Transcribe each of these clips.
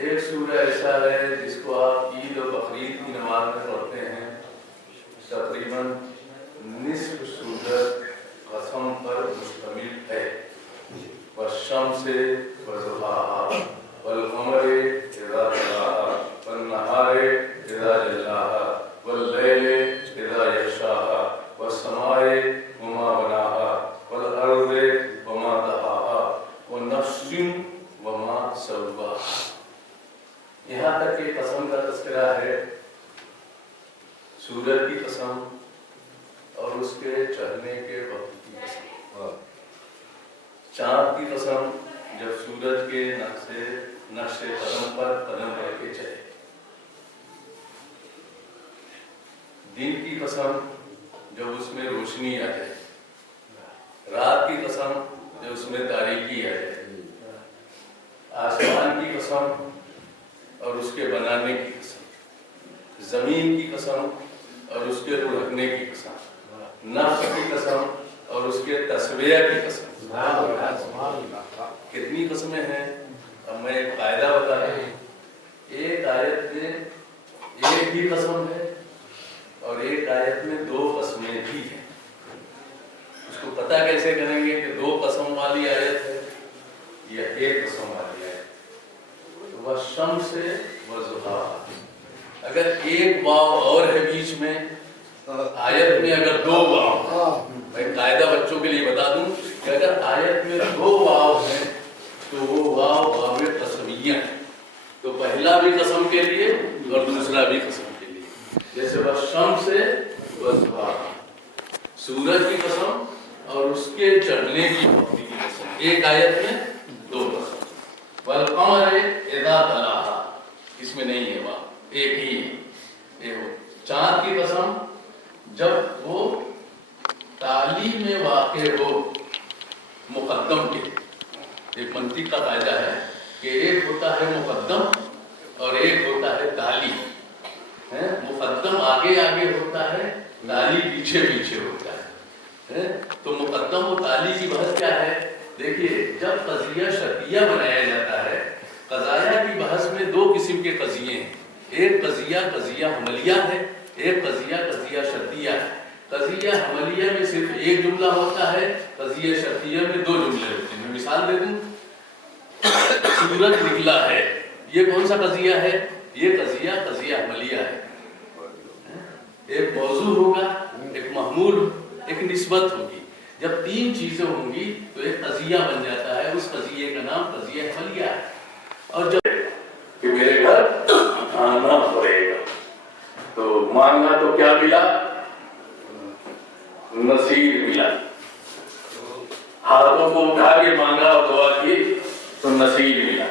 ایک سورہ ایسا ہے جس کو آپ عید و بقرعید کی نماز میں پڑھتے ہیں، تقریباً نصف سورت قسم پر مشتمل ہے۔ والشمس وضحاها والقمر اذا تلاها والنهار اذا جلاها والليل اذا يغشاها والسماء وما بناها والارض وما طحاها ونفس وما سواها۔ یہاں تک کہ قسم کا تذکرہ ہے، سورج کی قسم اور اس کے چڑھنے کے وقت کی قسم، چاند کی قسم جب سورج کے نقش قدم پر قدم رکھ کے چلے، دن کی قسم جب اس میں روشنی آ جائے، رات کی قسم جب اس میں تاریکی آ جائے، آسمان کی قسم اور اس کے بنانے کی قسم، زمین کی قسم اور اس کے رکھنے کی قسم، نفس کی قسم اور اس کے تسویہ کی قسم۔ کتنی قسمیں ہیں؟ اب میں ایک قاعدہ بتا رہا ہوں، ایک آیت میں ایک ہی قسم ہے اور ایک آیت میں دو قسمیں بھی ہیں۔ اس کو پتہ کیسے کریں گے کہ دو قسم والی آیت ہے یا ایک قسم والی آیت؟ والشمس وضحاها، اگر ایک واو اور ہے بیچ میں آیت میں، اگر دو واو، میں قاعدہ بچوں کے لیے بتا دوں کہ اگر آیت میں دو واو ہیں تو وہ واو واو قسمیہ ہے، تو پہلا بھی قسم کے لیے اور دوسرا بھی قسم کے لیے۔ جیسے والشمس وضحاها، سورج کی قسم اور اس کے چڑھنے کی وقت کی قسم، ایک آیت میں دو قسم۔ والقمر اذا تلاها، اس میں نہیں ہے واو، ایک ہی ہے۔ چاند کی قسم جب وہ تالی میں واقع ہو مقدم کے، ایک منطق کا قاعدہ ہے کہ ایک ہوتا ہے مقدم اور ایک ہوتا ہے تالی، مقدم آگے آگے ہوتا ہے، تالی پیچھے پیچھے ہوتا ہے۔ تو مقدم و تالی کی بحث کیا ہے؟ دیکھیے، جب قضیہ شرطیہ بنایا جاتا ہے، قضایہ کی بحث میں دو قسم کے قضیے ہیں، ایک قضیہ حملیہ ہے، ایک قضیہ شرطیہ ہے۔ قضیہ حملیہ میں صرف ایک جملہ ہوتا ہے، قضیہ شرطیہ میں دو جملے ہوتے ہیں۔ میں مثال دے دوں، سورج نکلا ہے، یہ کون سا قضیہ ہے؟ یہ قضیہ حملیہ ہے۔ ایک موضوع ہوگا، ایک محمول، ایک نسبت ہوگی۔ جب تین چیزیں ہوں گی تو ایک قضیہ بن جاتا ہے، اس قضیے کا نام قضیہ حملیہ ہے۔ اور جب کہ میرے گھر آنا پڑے گا تو مانگا تو کیا ملا؟ نصیر ملا۔ ہاتھوں کو اٹھا کے مانگا اور دعا کی تو نصیر ملا۔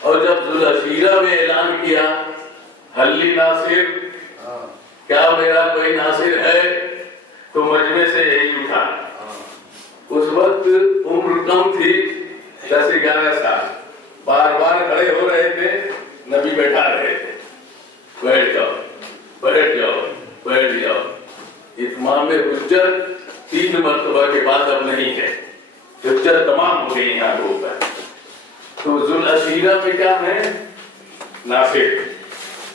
اور جب ذوالعشیرہ میں اعلان کیا حلی ناصر، کیا میرا کوئی ناصر ہے، تو مجمع سے یہی اٹھا۔ اس وقت عمر کم تھی، 10-11 سال، بار بار کھڑے ہو رہے تھے، نبی بیٹھا رہے تھے، بیٹھ جاؤ بیٹھ جاؤ بیٹھ جاؤ۔ اتمام حجت 3 مرتبہ کے بعد اب نہیں ہے، حجت تمام ہو گئی یہاں کے اوپر۔ تو ذوالعشیرہ میں کیا ہے؟ ناصر،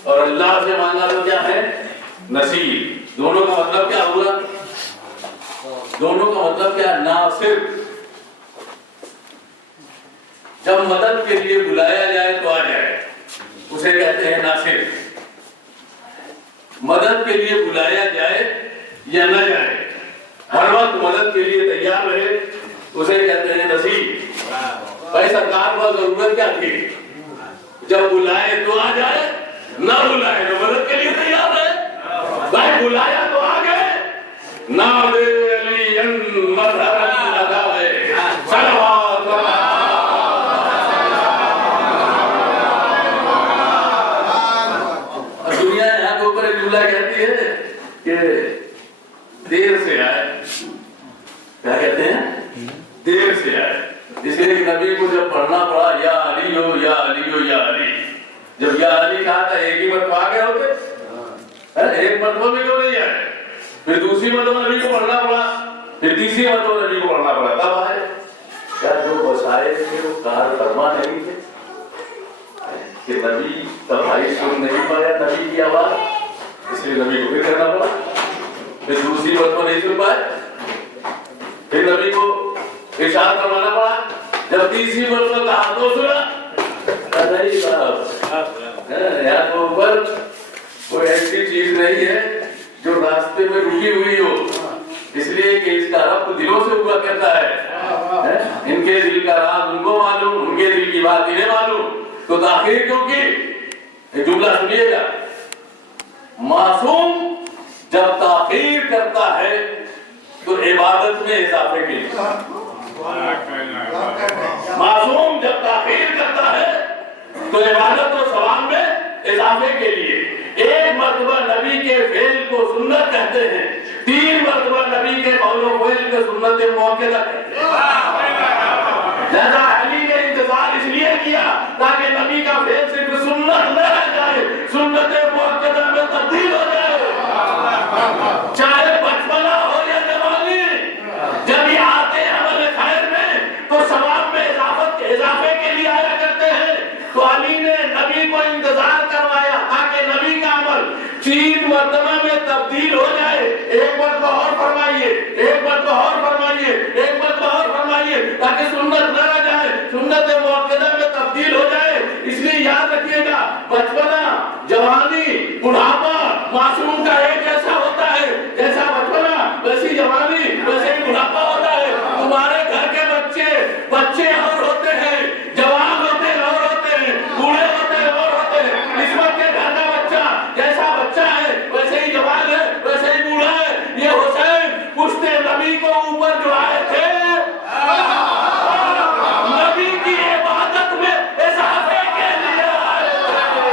اور اللہ سے مانگا تو کیا ہے؟ نصیر۔ دونوں کا مطلب کیا ہوا؟ دونوں کا مطلب کیا؟ ناصر۔ جب مدد کے لیے بلایا جائے تو آ جائے، اسے کہتے ہیں ناصر۔ مدد کے لیے بلایا جائے یا نہ جائے، ہر وقت مدد کے لیے تیار رہے، اسے کہتے ہیں نصیر۔ بھائی سرکار کو ضرورت کیا تھی؟ جب بلائے تو آ جائے، نہ بلائے تو مدد کے لیے تیار رہے۔ بھائی بلایا تو آ گئے، نادے علی مظہر لگائے صلوات دنیا یہاں کے اوپر ایک جملہ کہتی ہے کہ دیر سے آئے، کیا کہتے ہیں؟ دیر سے آئے۔ اس لیے نبی کو جب پڑھنا پڑا یا علی ہو یا علی ہو یا علی، جب یا علی کہا تھا ایک ہی مرتبہ آ گئے ہوتے، ایک مرتبہ میں کیوں نہیں آئے؟ پھر دوسری مرتبہ نبی کو پڑھنا پڑا، پھر تیسری مرتبہ نبی کو پڑھنا پڑا، تب آئے۔ کیا جو وسائل تھے وہ کار فرما نہیں تھے؟ کہ نبی کا بھائی سن نہیں پایا نبی کی آواز، اس لیے نبی کو پھر کرنا پڑا، پھر دوسری مرتبہ نہیں سن پائے، پھر نبی کو ارشاد کروانا پڑا، جب تیسری مرتبہ کہا تو سنا نہیں صاحب، یہاں تو اوپر کوئی ایسی چیز نہیں ہے جو راستے میں رکی ہوئی ہو، اس لیے کہ اس کا رب دلوں سے ہوا کرتا ہے، ان کے دل کا راز ان کو معلوم، ان کے دل کی بات انہیں معلوم، تو تاخیر کیوں کی؟ جملہ سنیے گا، معصوم جب تاخیر کرتا ہے تو عبادت میں اضافے کے لیے، معصوم جب تاخیر کرتا ہے تو عبادت و ثواب میں اضافے کے لیے، ایک مرتبہ نبی کے فعل کو سنت کہتے ہیں، 3 مرتبہ نبی کے قول و فعل کو سنت مؤکدہ کہتے ہیں۔ لہذا علی نے انتظار اس لیے کیا تاکہ نبی کا فعل صرف سنت نہ رہ جائے، سنت مؤکدہ میں تبدیل ہو جائے، چاہے بچپنا ہو یا جوانی، جب یہ آتے ہیں عمل خیر میں تو ثواب میں اضافے کے لیے آیا کرتے ہیں، تو علی نے نبی کو انتظار کروایا تاکہ نبی کا عمل 3 مرتبہ میں تبدیل ہو جائے، ایک مرتبہ اور فرمائیے، ایک مرتبہ اور فرمائیے، ایک مرتبہ اور فرمائیے، تاکہ سنت نہ رہ جائے، سنت مؤکدہ میں تبدیل ہو جائے۔ اس لیے یاد رکھیے گا، بچپنا، جوانی، بڑھاپا معصوم کا ایک جیسا ہوتا ہے، جیسا بچپنا ویسی جوانی ویسے ہی بڑھاپا ہوتا ہے۔ تمہارے گھر کے بچے اور ہوتے ہیں، جوان ہوتے ہیں اور ہوتے ہیں، بوڑھے ہوتے ہیں اور ہوتے ہیں۔ اس وقت کے گھر کا بچہ جیسا بچہ ہے ویسے ہی جوان ہے، ویسے ہی بوڑھا ہے۔ یہ حسین پشت نبی کو اوپر جو آئے تھے، نبی کی عبادت میں اضافے کے لیے آئے تھے۔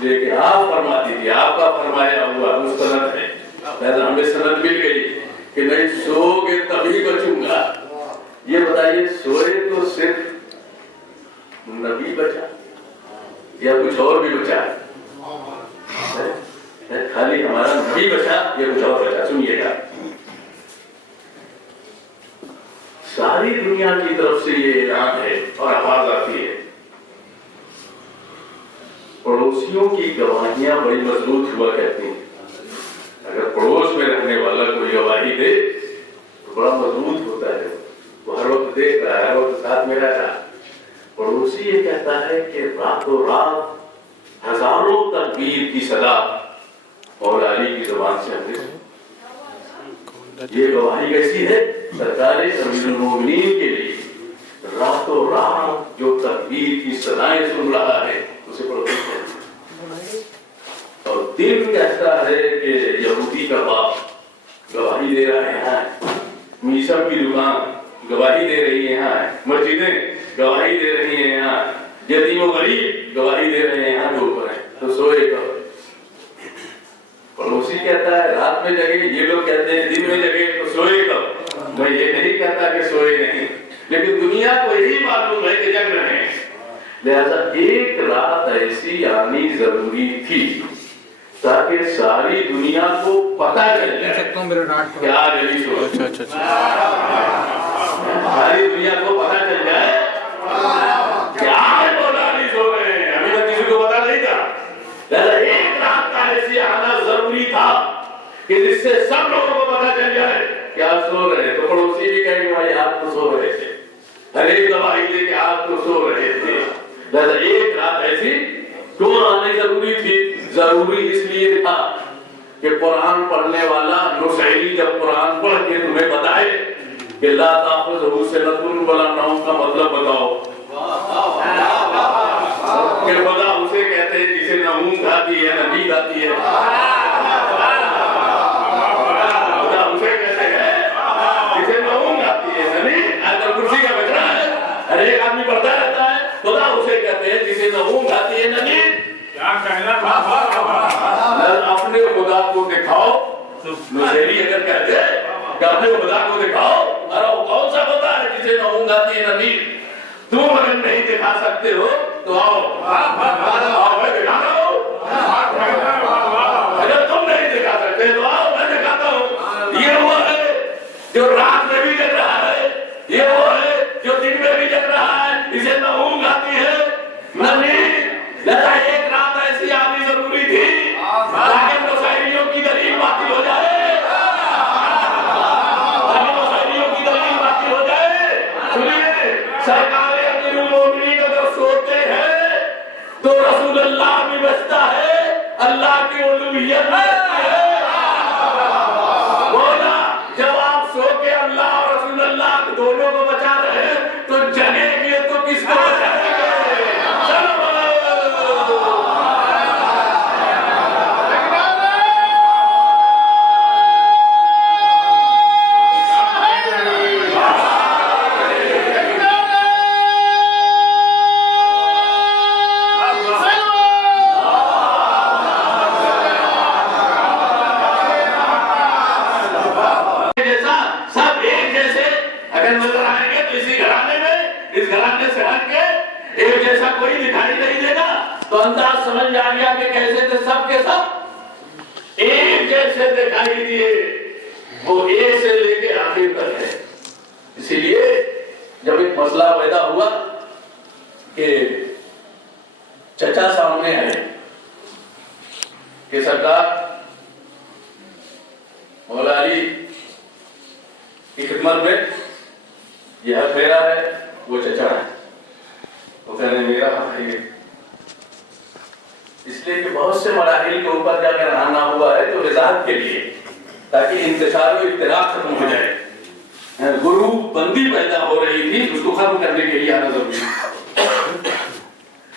لیکن آپ فرما دیجیے، آپ کا فرمایا ہوا مستند ہے، لہذا ہمیں سند مل گئی کہ نہیں سو گے تبھی بچوں گا۔ یہ بتائیے سوئے تو صرف نبی بچا یا کچھ اور بھی بچا؟ خالی ہمارا نبی بچا یا کچھ اور بچا؟ سنیے گا، ساری دنیا کی طرف سے یہ اعلان ہے اور آواز آتی ہے، پڑوسیوں کی گواہیاں بڑی مضبوط ہوا کرتی ہیں۔ اگر پڑوس میں رہنے والا کوئی گواہی دے تو بڑا مضبوط ہوتا ہے، وہ ہر وقت دیکھ رہا ہے، ہر وقت ساتھ میں رہ رہا ہے۔ پڑوسی یہ کہتا ہے کہ راتوں رات ہزاروں تکبیر کی صدا اور علی کی زبان سے ہم نے، یہ گواہی کیسی ہے؟ سرکار امیر المومنین کے لیے راتوں رات جو تکبیر کی صدائیں سن رہا ہے اسے پڑوسی کہتے ہیں، اور دل کہتا ہے کہ یہودی کا باپ گواہی دے رہا ہے یہاں ہے، میشم کی دکان گواہی دے رہی ہے یہاں ہے، مسجدیں گواہی دے رہی ہیں یہاں، یتیم و غریب گواہی دے رہے ہیں یہاں کے اوپر ہے، تو سوئے کب؟ پڑوسی کہتا ہے رات میں جگے، یہ لوگ کہتے ہیں دن میں جگے، تو سوئے کب؟ میں یہ نہیں کہتا کہ سوئے نہیں، لیکن دنیا کو یہی معلوم ہے کہ جگ رہے ہیں۔ لہذا ایک رات ایسی آنی ضروری تھی تاکہ ساری دنیا کو پتہ چل جائے کہ آج علی سو رہے، ساری دنیا کو پتہ چل جائے کہ آج مولا علی سو رہے ہیں، ابھی تک کسی کو پتہ نہیں تھا۔ لہذا ایک رات کا ایسی آنا ضروری تھا کہ جس سے سب لوگوں کو پتہ چل جائے کہ آپ سو رہے ہیں۔ تو پڑوسی بھی کہیں گے بھائی آپ تو سو رہے تھے، ہر ایک گواہی دے کہ آپ تو سو رہے تھے۔ لہذا ایک رات ایسی کیوں آنی ضروری تھی؟ ضروری اس لیے تھا کہ قرآن پڑھنے والا نصیری جب قرآن پڑھ کے تمہیں بتائے کہ لا تأخذہ سنۃ ولا نوم کا مطلب بتاؤ، کہ خدا اسے کہتے ہیں جسے نہ اونگ آتی ہے نہ نیند آتی ہے، خدا نوشیری اگر کہتے کہ اپنے خدا کو دکھاؤ، تمہارا وہ کون سا خدا ہے جسے نہ اونگ آتی ہے نہ نیند؟ تم اگر نہیں دکھا سکتے ہو تو آؤ میں دکھا رہا ہوں، اگر تم نہیں دکھا سکتے تو آؤ میں دکھاتا ہوں۔ یہ وہ ہے جو رات میں بھی جگ رہا ہے، یہ وہ ہے جو دن میں بھی جگ رہا ہے، اسے نہ اونگ آتی ہے نہ نیند۔ لہذا ایک رات ایسی آنی ضروری تھی تاکہ نوشیریوں کی دلیل باطل ہو جائے، سرکار امیر المومنین اگر سوتے ہیں تو رسول اللہ بھی بچتا ہے، اللہ کی الوہیت بچتی ہے۔ بولا جب آپ سو کے اللہ اور رسول اللہ دونوں کو بچا رہے ہیں تو جگہ گے تو کس کو بچائیں گے؟ تو انداز سمجھ آ گیا کہ کیسے تھے سب کے سب ایک جیسے دکھائی دیے، وہ ایک سے لے کے آخر تک ہے۔ اسی لیے جب ایک مسئلہ پیدا ہوا کہ چچا سامنے آئے کہ سرکار مولا علی کی خدمت میں یہ حق میرا ہے، وہ چچا ہے، وہ کہنے میرا حق ہے۔ اس لیے کہ بہت سے مراحل کے اوپر جا کر آنا ہوا ہے تو وضاحت کے لیے، تاکہ انتشار و افتراق ختم ہو جائے۔ گرو بندی پیدا ہو رہی تھی، اس کو ختم کرنے کے لیے آنا ضروری ہے۔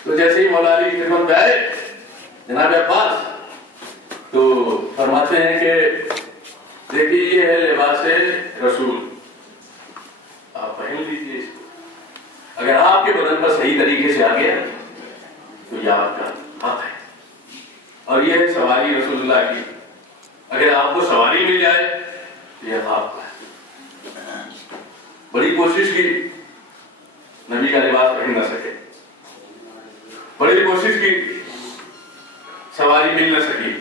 تو جیسے ہی مولا علی کی خدمت میں آئے جناب عباس تو فرماتے ہیں کہ دیکھیے یہ ہے لباس رسول، آپ پہن لیجیے اس کو، اگر آپ کے بدن پر صحیح طریقے سے آ گیا تو یہ آپ کا حق ہے۔ اور یہ سواری رسول اللہ کی، اگر آپ کو سواری مل جائے تو یہ آپ کا ہے۔ بڑی کوشش کی نبی کا لباس پہن نہ سکے، بڑی کوشش کی سواری مل نہ سکی،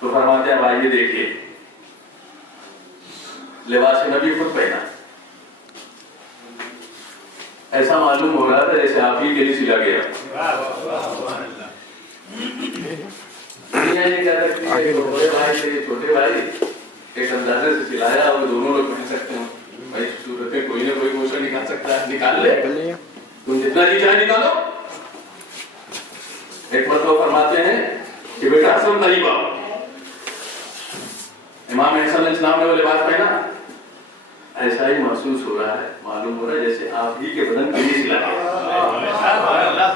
تو فرماتے ہیں آئیے دیکھیے لباس نبی خود پہنا، ایسا معلوم ہو رہا تھا جیسے آپ ہی کے لیے سلا گیا۔ چھوٹے بھائی ایک اندازے سے سلایا اور دونوں لوگ پہن سکتے ہیں، بھائی صورت میں کوئی نہ کوئی گوشت نکال سکتا ہے، نکال لے، تم جتنا جی چاہے نکالو۔ ایک مرتبہ فرماتے ہیں کہ بیٹا حسن طیب آؤ، امام حسن علیہ السلام نے وہ لباس پہنا، ایسا ہی محسوس ہو رہا ہے، معلوم ہو رہا ہے جیسے آپ ہی کے بدن کے لیے سلا گیا۔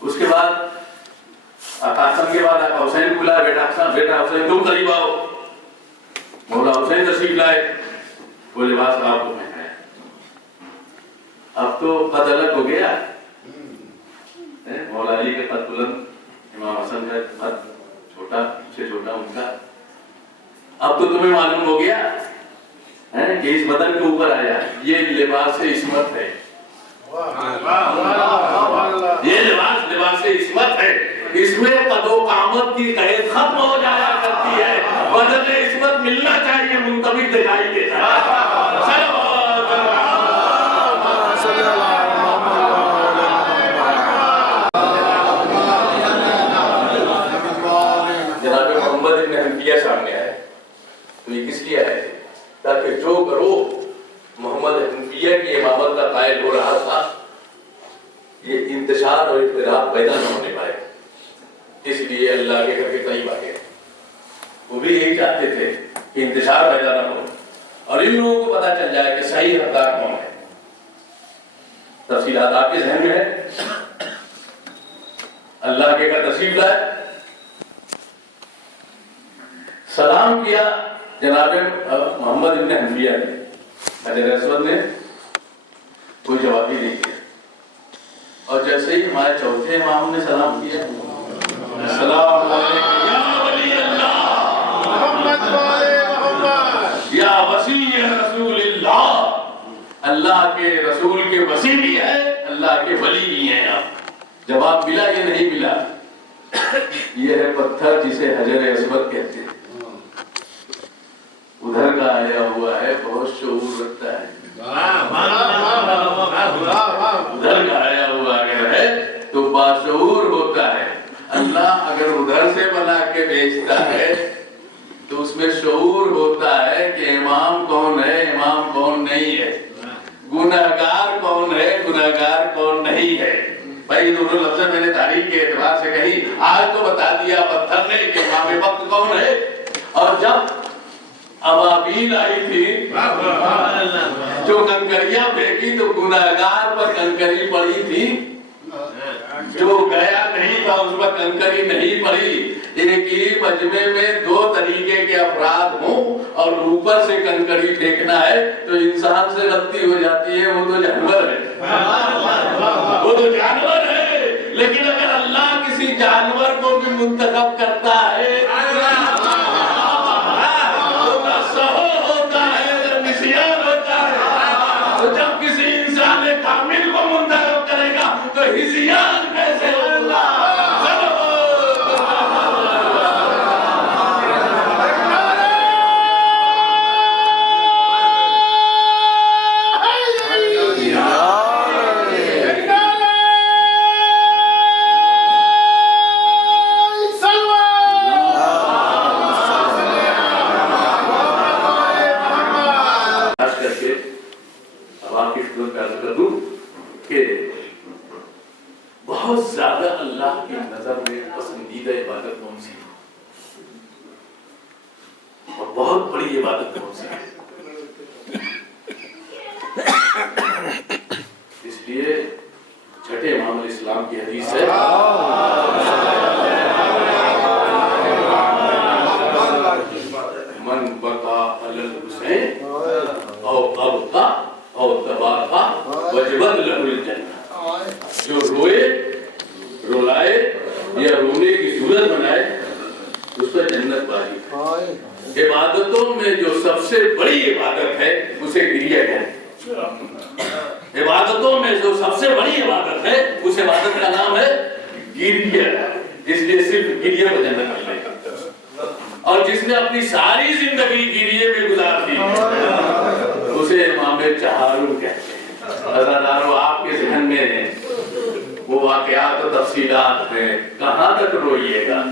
اس کے بعد قاسم کے بعد آقا حسین کو بلایا، بیٹا حسین تم قریب آؤ، مولا حسین تشریف لائے، وہ لباس آپ کو پہنایا۔ اب تو قد الگ ہو گیا، مولا علی کے قد بلند، امام حسن کا قد چھوٹا سے چھوٹا ان کا، اب تو تمہیں معلوم ہو گیا کہ اس بدن کے اوپر آیا یہ لباس عصمت ہے، یہ لباس عصمت ہے، اس میں قد و قامت کی قید ختم ہو جایا کرتی ہے، بدن عصمت ملنا چاہیے منطبق دکھائی کے ساتھ۔ جناب محمد ابن حنفیہ سامنے آئے تو یہ کس لیے آئے تھے؟ تاکہ جو گروہ محمد حنفیہ کی امامت کا قائل ہو رہا تھا یہ انتشار اور اختلاف پیدا نہ ہونے پائے، اس لیے اللہ کے گھر کے طیب آ گئے۔ وہ بھی یہی چاہتے تھے کہ انتشار پیدا نہ ہو اور ان لوگوں کو پتا چل جائے کہ صحیح حقدار کون ہے۔ تفصیلات آپ کے ذہن میں ہے۔ اللہ کے گھر تشریف لائے، سلام کیا جناب محمد ابن حنفیہ نے، حجر اسود نے کوئی جواب ہی نہیں کیا، اور جیسے ہی ہمارے چوتھے امام نے سلام کیا، السلام علیکم یا ولی اللہ اللہ کے رسول کے وصی بھی ہے، اللہ کے ولی بھی ہیں آپ؟ جواب ملا یہ نہیں ملا؟ یہ ہے پتھر جسے حجر اسود کہتے ہیں، ادھر کا آیا ہوا ہے، بہت شعور رکھتا ہے، ادھر کا آیا ہوا اگر ہے تو باشعور ہوتا ہے۔ اللہ اگر ادھر سے بنا کے بیچتا ہے تو اس میں شعور ہوتا ہے کہ امام کون ہے، امام کون نہیں ہے، گناہگار کون ہے، گناہگار کون نہیں ہے۔ بھائی دونوں لفظ میں نے تاریخ کے اعتبار سے کہی، آج تو بتا دیا پتھر نے کہ امام وقت کون ہے۔ اور جب ابابیل آئی تھی جو کنکریاں پھینکی تو گناہگار پر کنکری پڑی تھی، جو گیا نہیں تھا اس پر کنکری نہیں پڑی۔ ایک ہی مجمع میں دو طریقے کے افراد ہوں اور اوپر سے کنکری پھینکنا ہے تو انسان سے غلطی ہو جاتی ہے، وہ تو جانور ہے، وہ تو جانور ہے۔ لیکن اگر اللہ کسی جانور کو بھی منتخب کرتا ہے تو جب کسی انسان کامل کو منتخب کرے گا تو ہزیان کیسے ہوگا؟ بہت زیادہ اللہ کی نظر میں پسندیدہ عبادت کون سی اور بہت بڑی عبادت کون سی؟ اس لیے چھٹے امام الاسلام کی حدیث ہے، من بقا علی الحسین او ابقا او تباقا وجبت لہ الجنہ، جو روئے، رولائے یا رونے کی صورت بنائے اس پر جنت واجب ہے۔ عبادتوں میں جو سب سے بڑی عبادت ہے اسے گریہ کہتے ہیں، عبادتوں میں جو سب سے بڑی عبادت ہے اس عبادت کا نام ہے گریہ، اس لیے صرف گریہ کو جنت ملے گا۔ اور جس نے اپنی ساری زندگی گریہ میں گزار دی اسے امام چہارم کہتے ہیں۔ حضرات آپ کے ذہن میں ہیں وہ واقعات و تفصیلات ہیں، کہاں تک روئیے گا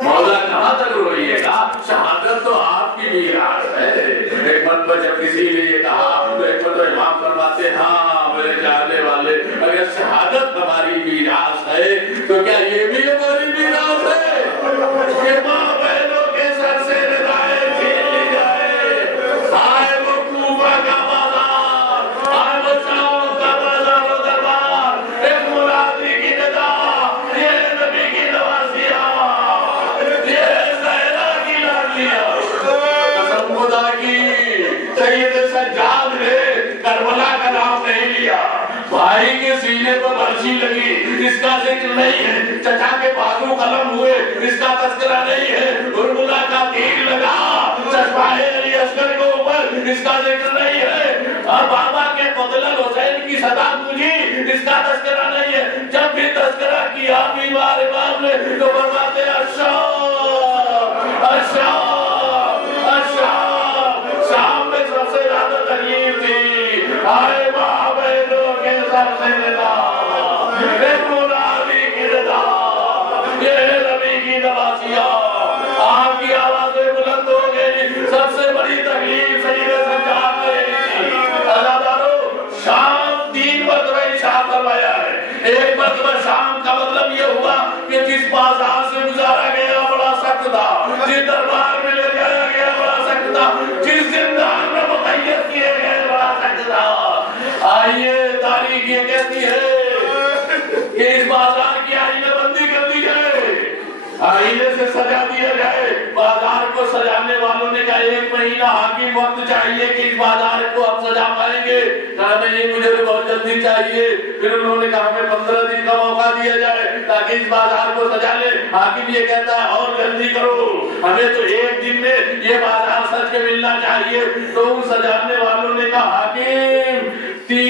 مولا، کہاں تک روئیے گا؟ شہادت تو آپ کی میراث ہے۔ ایک مرتبہ جب کسی نے یہ کہا تو ایک مرتبہ امام فرماتے ہیں ہاں میرے جاننے والے، اگر شہادت ہماری میراث ہے تو کیا یہ بھی ہماری میراث ہے کہ ماں بہنوں کے سر سے ردائیں چھین لی جائے؟ آئے وہ کوفہ کا بازار، آئے وہ شام کا بازار و دربار، ایک منادی کی ندا، یہ نبی کی نوازیاں، یہ زہرا کی لاڈلیاں۔ قسم خدا کی سید سجاد نے کربلا کا نام نہیں لیا، بھائی کے سینے پر برچی لگی اس کا ذکر نہیں ہے، چچا کے بازو قلم ہوئے اس کا تذکرہ نہیں ہے، کربلا کا تیر لگا چشمائے علی اصغر کے اوپر اس کا ذکر نہیں ہے، اور بابا کے قتل حسین کی صدا گونجی اس کا تذکرہ نہیں ہے۔ جب بھی تذکرہ کیا بیمار امام نے تو فرماتے الشام الشام الشام، شام میں سب سے زیادہ تکلیف تھی، آئے ماں بہنوں کے سر سے ندا، ایک منادی کی ندا، یہ نبی کی نوازیاں۔ آپ کی آوازیں بلند ہو گئی، سب سے بڑی تکلیف سید سجاد نے تھی۔ عزادارو شام 3 مرتبہ ارشاد فرمایا ہے، ایک مرتبہ شام کا مطلب یہ ہوا کہ جس بازار سے گزارا گیا بڑا سخت تھا، جس دربار میں لے جایا گیا بڑا سخت تھا، جس زندان میں مقید کیے گئے بڑا سخت تھا۔ آئیے تاریخ یہ کہتی ہے کہ اس بازار کی آئینے بندی کر دی جائے، آئینے سے سجا دیا جائے۔ بازار کو سجانے والوں نے کہا 1 مہینہ حاکم وقت چاہیے کہ اس بازار کو ہم سجا پائیں گے، کہا نہیں مجھے تو بہت جلدی چاہیے۔ پھر انہوں نے کہا ہمیں 15 دن کا موقع دیا جائے تاکہ اس بازار کو سجا لیں۔ حاکم یہ کہتا ہے اور جلدی کرو، ہمیں تو 1 دن میں یہ بازار سج کے ملنا چاہیے۔ تو ان سجانے والوں نے کہا حاکم 3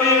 3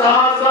700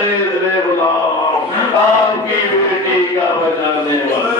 خرید لے غلام آپ کی بیٹی کا بچانے والا